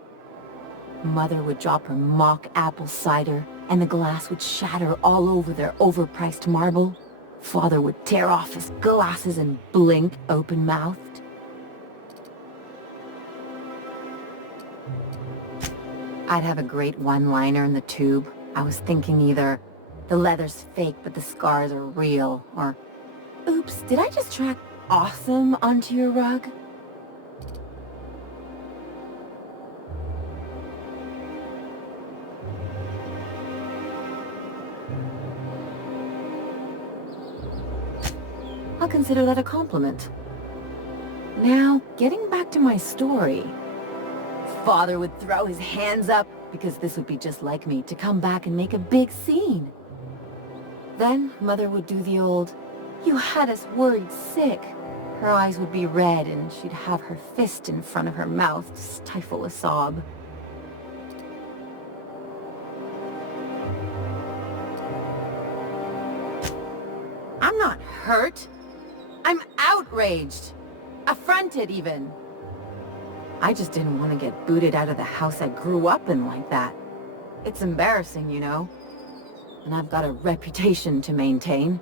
Mother would drop her mock apple cider, and the glass would shatter all over their overpriced marble. Father would tear off his glasses and blink open-mouthed. I'd have a great one-liner in the tube. I was thinking either, the leather's fake but the scars are real, or, oops, did I just track awesome onto your rug? I'll consider that a compliment. Now, getting back to my story. Father would throw his hands up, because this would be just like me, to come back and make a big scene. Then, Mother would do the old, "You had us worried sick." Her eyes would be red, and she'd have her fist in front of her mouth to stifle a sob. I'm not hurt. I'm outraged. Affronted, even. I just didn't want to get booted out of the house I grew up in like that. It's embarrassing, you know. And I've got a reputation to maintain.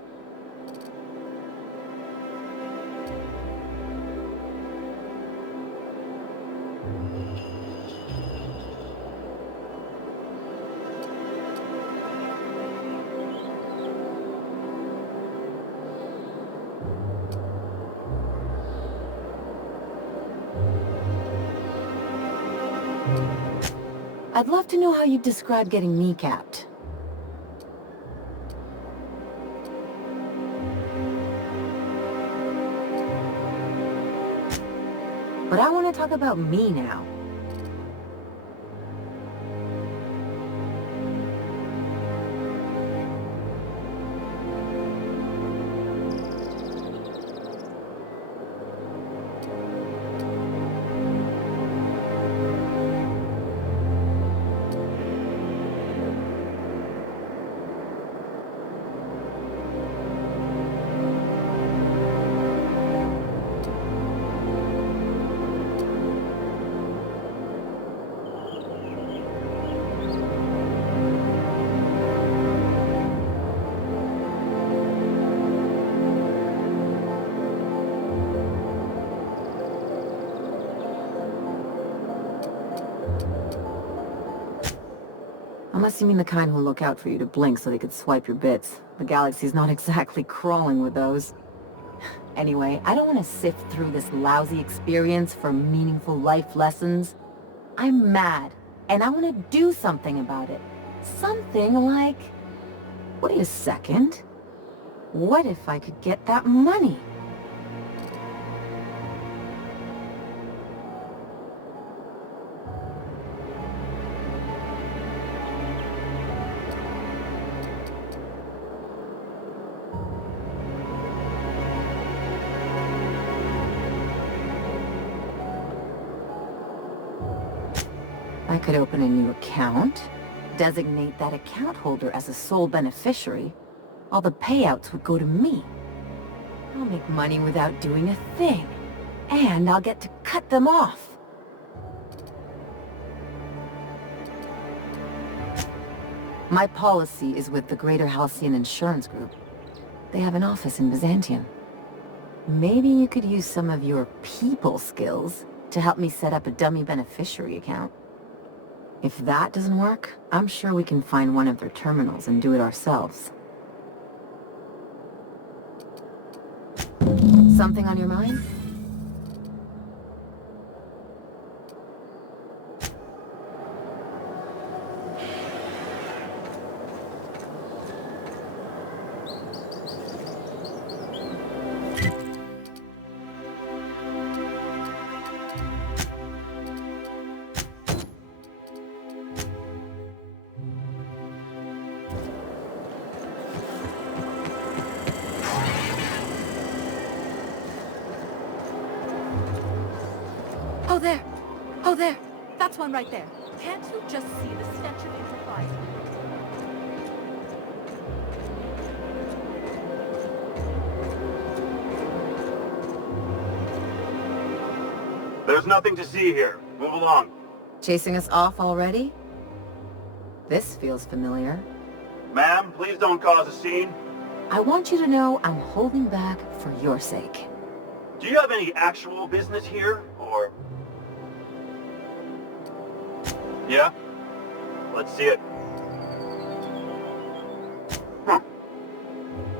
I'd love to know how you'd describe getting kneecapped. But I want to talk about me now. Unless you mean the kind who'll look out for you to blink so they could swipe your bits. The galaxy's not exactly crawling with those. Anyway, I don't want to sift through this lousy experience for meaningful life lessons. I'm mad, and I want to do something about it. Something like... Wait a second. What if I could get that money? I could open a new account, designate that account holder as a sole beneficiary. All the payouts would go to me. I'll make money without doing a thing, and I'll get to cut them off. My policy is with the Greater Halcyon Insurance Group. They have an office in Byzantium. Maybe you could use some of your people skills to help me set up a dummy beneficiary account. If that doesn't work, I'm sure we can find one of their terminals and do it ourselves. Something on your mind? Oh, there! Oh, there! That's one right there. Can't you just see the stench of interfire? There's nothing to see here. Move along. Chasing us off already? This feels familiar. Ma'am, please don't cause a scene. I want you to know I'm holding back for your sake. Do you have any actual business here, or... Yeah? Let's see it.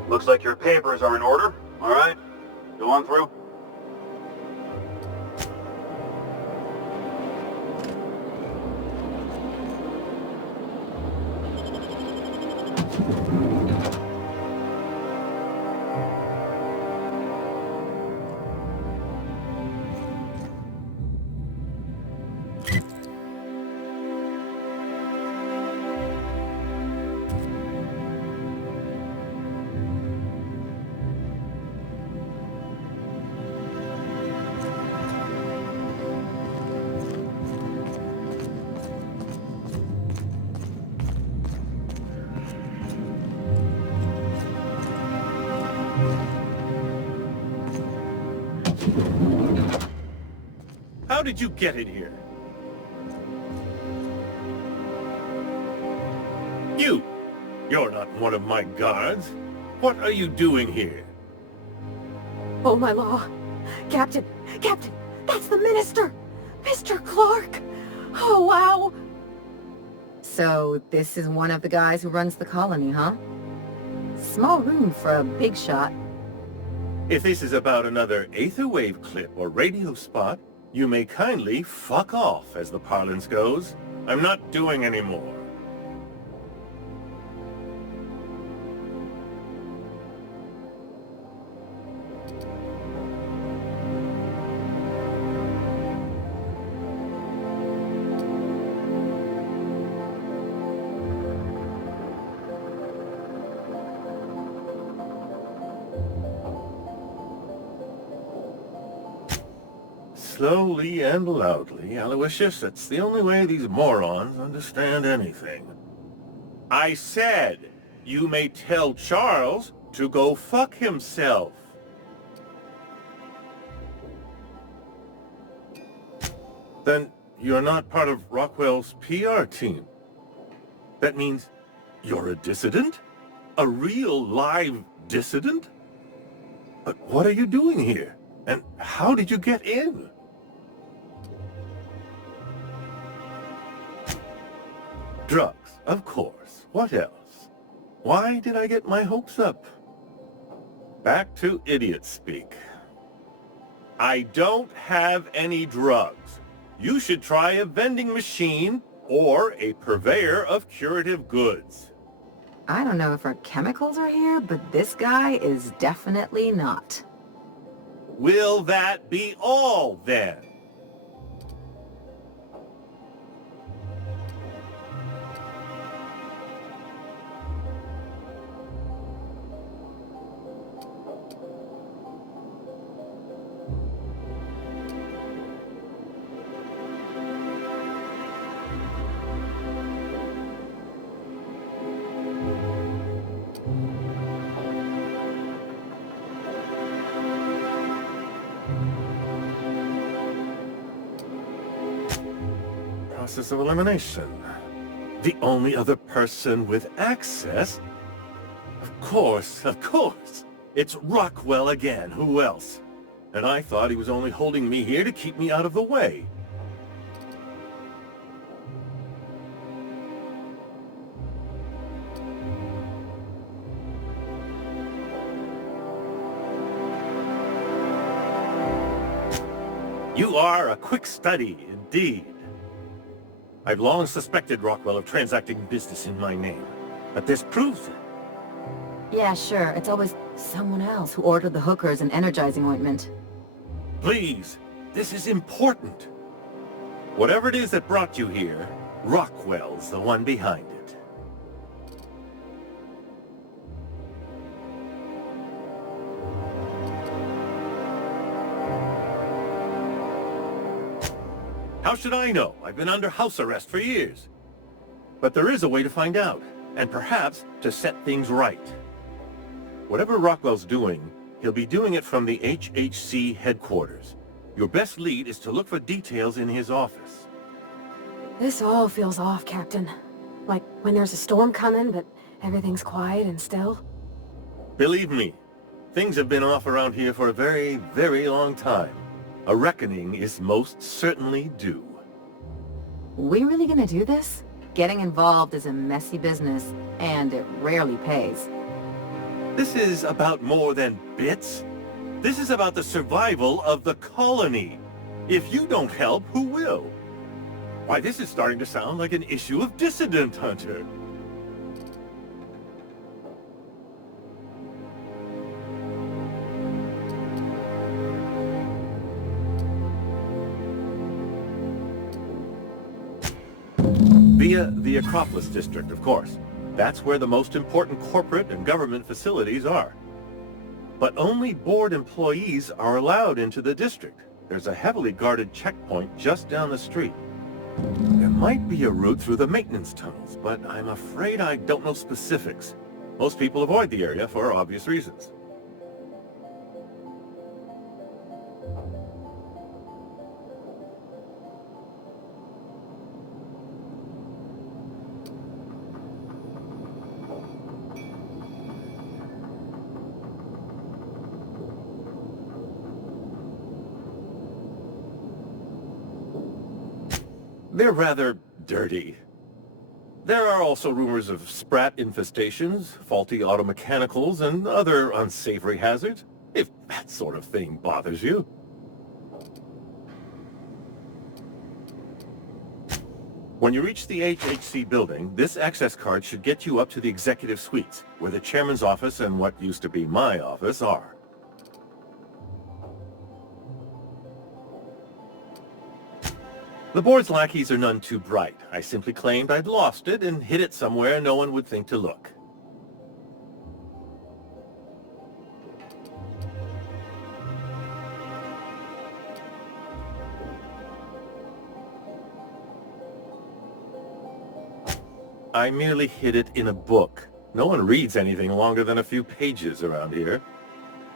Looks like your papers are in order. All right. Go on through. How did you get in here? You're not one of my guards. What are you doing here? Oh, my law. Captain! Captain! That's the minister! Mr. Clark! Oh, wow! So, this is one of the guys who runs the colony, huh? Small room for a big shot. If this is about another aetherwave clip or radio spot, you may kindly fuck off, as the parlance goes. I'm not doing any more. Slowly and loudly, Aloysius, that's the only way these morons understand anything. I said, you may tell Charles to go fuck himself. Then you're not part of Rockwell's PR team. That means you're a dissident? A real live dissident? But what are you doing here? And how did you get in? Drugs, of course. What else? Why did I get my hopes up? Back to idiot speak. I don't have any drugs. You should try a vending machine or a purveyor of curative goods. I don't know if our chemicals are here, but this guy is definitely not. Will that be all, then? Process of elimination. The only other person with access? Of course. It's Rockwell again. Who else? And I thought he was only holding me here to keep me out of the way. You are a quick study, indeed. I've long suspected Rockwell of transacting business in my name, but this proves it. Yeah, sure. It's always someone else who ordered the hookers and energizing ointment. Please, this is important. Whatever it is that brought you here, Rockwell's the one behind it. How should I know? I've been under house arrest for years. But there is a way to find out, and perhaps to set things right. Whatever Rockwell's doing, he'll be doing it from the HHC headquarters. Your best lead is to look for details in his office. This all feels off, Captain. Like when there's a storm coming, but everything's quiet and still. Believe me, things have been off around here for a very, very long time. A reckoning is most certainly due. We really gonna do this? Getting involved is a messy business, and it rarely pays. This is about more than bits. This is about the survival of the colony. If you don't help, who will? Why, this is starting to sound like an issue of Dissident Hunter. Via the Acropolis District, of course. That's where the most important corporate and government facilities are. But only board employees are allowed into the district. There's a heavily guarded checkpoint just down the street. There might be a route through the maintenance tunnels, but I'm afraid I don't know specifics. Most people avoid the area for obvious reasons. They're rather dirty. There are also rumors of sprat infestations, faulty auto mechanicals, and other unsavory hazards, if that sort of thing bothers you. When you reach the HHC building, this access card should get you up to the executive suites, where the chairman's office and what used to be my office are. The board's lackeys are none too bright. I simply claimed I'd lost it and hid it somewhere no one would think to look. I merely hid it in a book. No one reads anything longer than a few pages around here.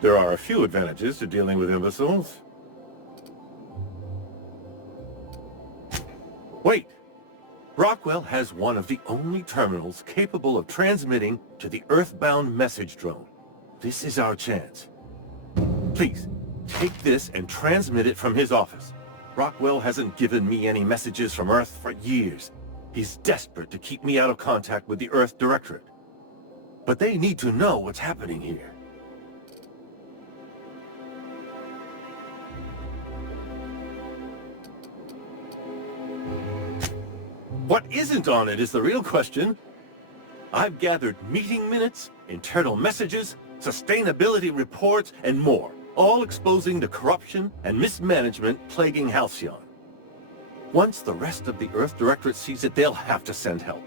There are a few advantages to dealing with imbeciles. Wait! Rockwell has one of the only terminals capable of transmitting to the Earthbound message drone. This is our chance. Please, take this and transmit it from his office. Rockwell hasn't given me any messages from Earth for years. He's desperate to keep me out of contact with the Earth Directorate. But they need to know what's happening here. What isn't on it is the real question. I've gathered meeting minutes, internal messages, sustainability reports, and more, all exposing the corruption and mismanagement plaguing Halcyon. Once the rest of the Earth Directorate sees it, they'll have to send help.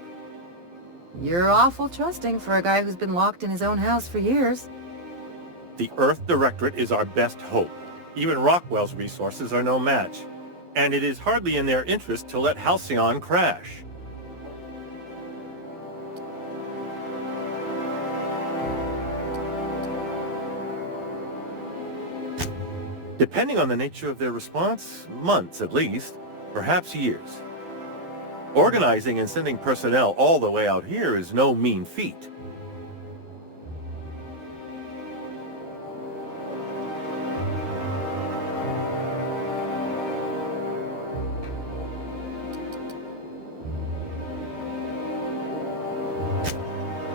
You're awful trusting for a guy who's been locked in his own house for years. The Earth Directorate is our best hope. Even Rockwell's resources are no match. And it is hardly in their interest to let Halcyon crash. Depending on the nature of their response, months at least, perhaps years. Organizing and sending personnel all the way out here is no mean feat.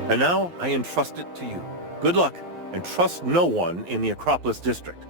And now, I entrust it to you. Good luck, and trust no one in the Acropolis District.